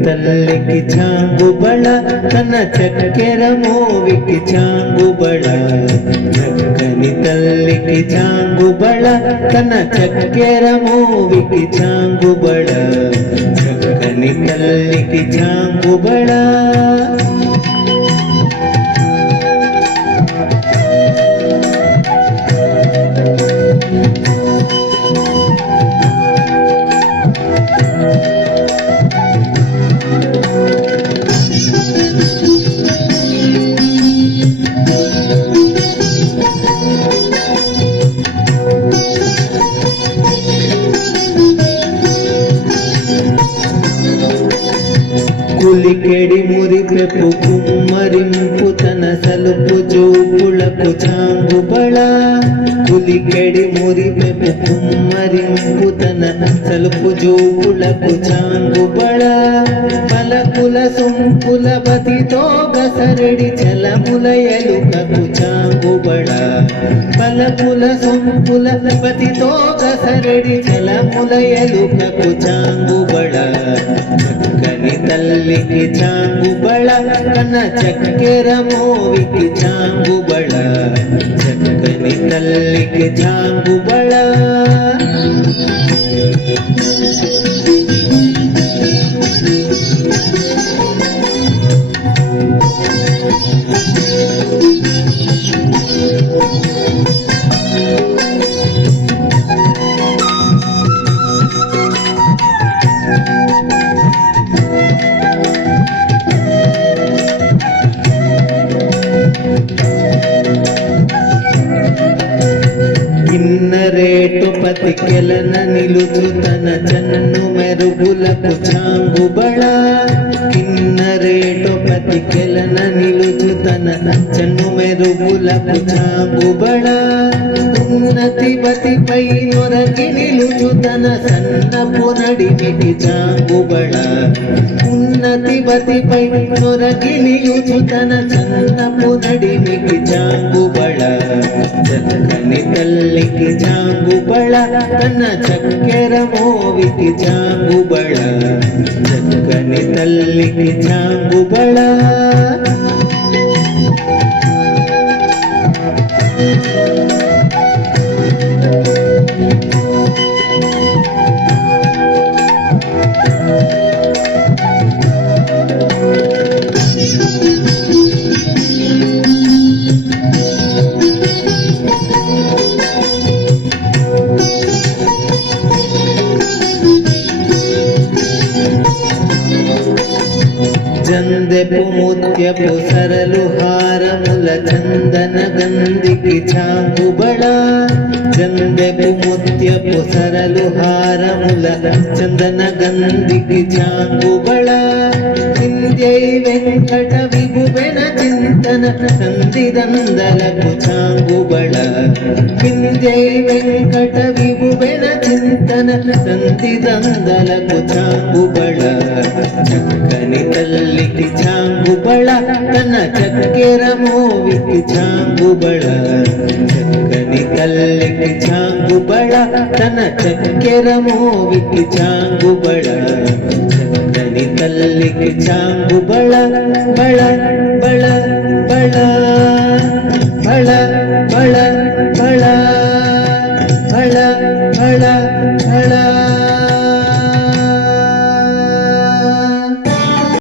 తల్లికి చాంగుబళ తన చక్కెర మోవికి చాంగుబళ చక్కని తల్లికి చాంగుబళ తన చక్కెర మోవికి చాంగుబళ చక్కని తల్లికి చాంగుబళ కులికెడి మురిపెపు కుమ్మరింపు తన సలుపు జోపులకు చాంగుబళ కులికెడి మురిపెపు కుమ్మరింపు తన సలుపు జోపులకు చాంగుబళ పలకుల సొంపుల బతితో గసరడి చలముల ఎలుకకు చాంగుబళ పలకుల సొంపుల బతితో గసరడి చలముల ఎలుకకు చాంగుబళ చక్కని తల్లికి చాంగుబళ కన్న చక్కెర మోవికి చాంగుబళ చక్కని తల్లికి చాంగుబళ కిన్నరేటు పతికెలన నిలుచు తన చన్ను మెరుగులకు చాంగుబళ కిన్నరేటు పతికెలన నిలుచు తన చన్ను మెరుగులకు చాంగుబళ ఉన్నతి బతిపై నొరకి నిలుచు తన సన్నపు నడిమికి చాంగుబళ ఉన్నతి బతిపై నొరకి నిలుచు తన సన్నపు నడిమికి చాంగుబళ చక్కని తల్లికి చాంగుబళ తన చక్కెర మోవికి చాంగుబళ చక్కని తల్లికి చాంగుబళ చందెపు ముత్యపు సరలు హారముల చందన గంధికి చాంగుబళ చందెపు ముత్యపు సరలు హారముల చందన గంధికి చాంగుబళ చింద్యై వెంకట విభువెన చింతన సంధిదందలకు చాంగుబళ చింద్యై వెంకట విభువెన చింతన సంధిదందలకు చాంగుబళ చక్కని తల్లికి చాంగుబళ తన చక్కెర మోవికి చాంగుబళ చక్కని తల్లికి చాంగుబళ తన చక్కెర మోవికి చాంగుబళ చక్కని తల్లికి చాంగుబళ బళ బళ బళ బళ బళ